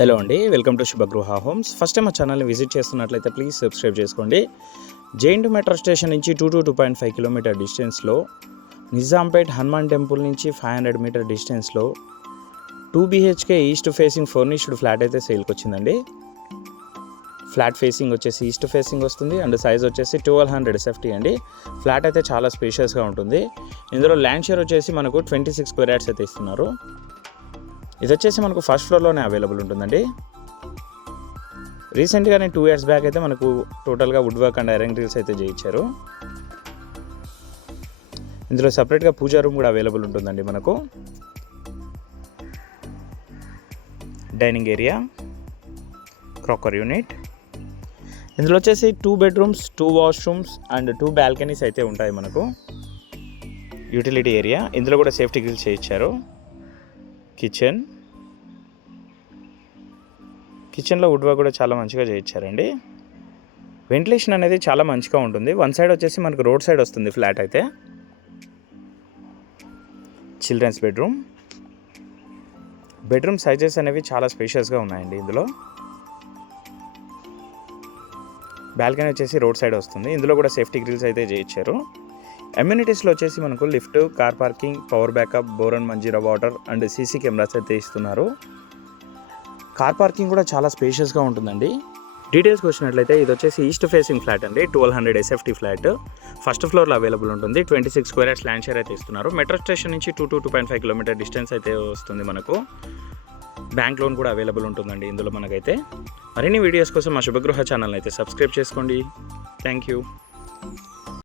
Hello అండి, welcome to Shubhagruha homes. First time మా ఛానల్ని విజిట్ చేస్తున్నట్లయితే ప్లీజ్ సబ్స్క్రైబ్ చేసుకోండి. జేఎన్టీ మెట్రో స్టేషన్ నుంచి 2.5 కిలోమీటర్ డిస్టెన్స్లో, నిజాంపేట్ హనుమాన్ టెంపుల్ నుంచి 500 మీటర్ డిస్టెన్స్లో 2 BHK east facing furnished flat అయితే సేల్కి వచ్చిందండి. ఫ్లాట్ ఫేసింగ్ వచ్చేసి ఈస్ట్ ఫేసింగ్ వస్తుంది అండ్ సైజ్ వచ్చేసి 1200 SFT అండి. ఫ్లాట్ అయితే చాలా స్పేషియస్గా ఉంటుంది. ఇందులో ల్యాండ్ షేర్ వచ్చేసి మనకు 26 స్క్వేర్ యార్డ్స్ అయితే ఇస్తున్నారు. ఇది వచ్చేసి మనకు ఫస్ట్ ఫ్లోర్లోనే అవైలబుల్ ఉంటుందండి. రీసెంట్గానే 2 years బ్యాక్ అయితే మనకు టోటల్గా wood work and iron grills అయితే చేయించారు. ఇందులో సపరేట్గా పూజా రూమ్ కూడా అవైలబుల్ ఉంటుందండి. మనకు డైనింగ్ ఏరియా, క్రాకర్ యూనిట్, ఇందులో వచ్చేసి 2 bedrooms, 2 washrooms అండ్ 2 balconies అయితే ఉంటాయి. మనకు యూటిలిటీ ఏరియా, ఇందులో కూడా సేఫ్టీ గ్రిల్స్ చేయించారు. కిచెన్లో వుడ్ వర్క్ కూడా చాలా మంచిగా చేయించారండి. వెంటిలేషన్ అనేది చాలా మంచిగా ఉంటుంది. వన్ సైడ్ వచ్చేసి మనకు రోడ్ సైడ్ వస్తుంది ఫ్లాట్ అయితే. చిల్డ్రన్స్ బెడ్రూమ్ సైజెస్ అనేవి చాలా స్పేషియస్గా ఉన్నాయండి. ఇందులో బాల్కనీ వచ్చేసి రోడ్ సైడ్ వస్తుంది. ఇందులో కూడా సేఫ్టీ గ్రిల్స్ అయితే చేయించారు. అమ్యూనిటీస్లో వచ్చేసి మనకు lift, car parking, power backup, bore and Manjira water and CC cameras అయితే ఇస్తున్నారు. కార్ పార్కింగ్ కూడా చాలా స్పేషియస్గా ఉంటుందండి. డీటెయిల్స్కి వచ్చినట్లయితే ఇది వచ్చేసి ఈస్ట్ ఫేసింగ్ ఫ్లాట్ అండి. 1200 SFT ఫ్లాట్ ఫస్ట్ ఫ్లోర్లో అవైలబుల్ ఉంటుంది. 26 స్క్వేర్ యార్డ్స్ ల్యాండ్ షేర్ అయితే ఇస్తున్నారు. మెట్రో స్టేషన్ నుంచి 2.5 కిలోమీటర్ డిస్టెన్స్ అయితే వస్తుంది. మనకు బ్యాంక్ లోన్ కూడా అవైలబుల్ ఉంటుందండి ఇందులో మనకైతే. మరిన్ని వీడియోస్ కోసం మా శుభగృహ ఛానల్ అయితే సబ్స్క్రైబ్ చేసుకోండి. Thank you.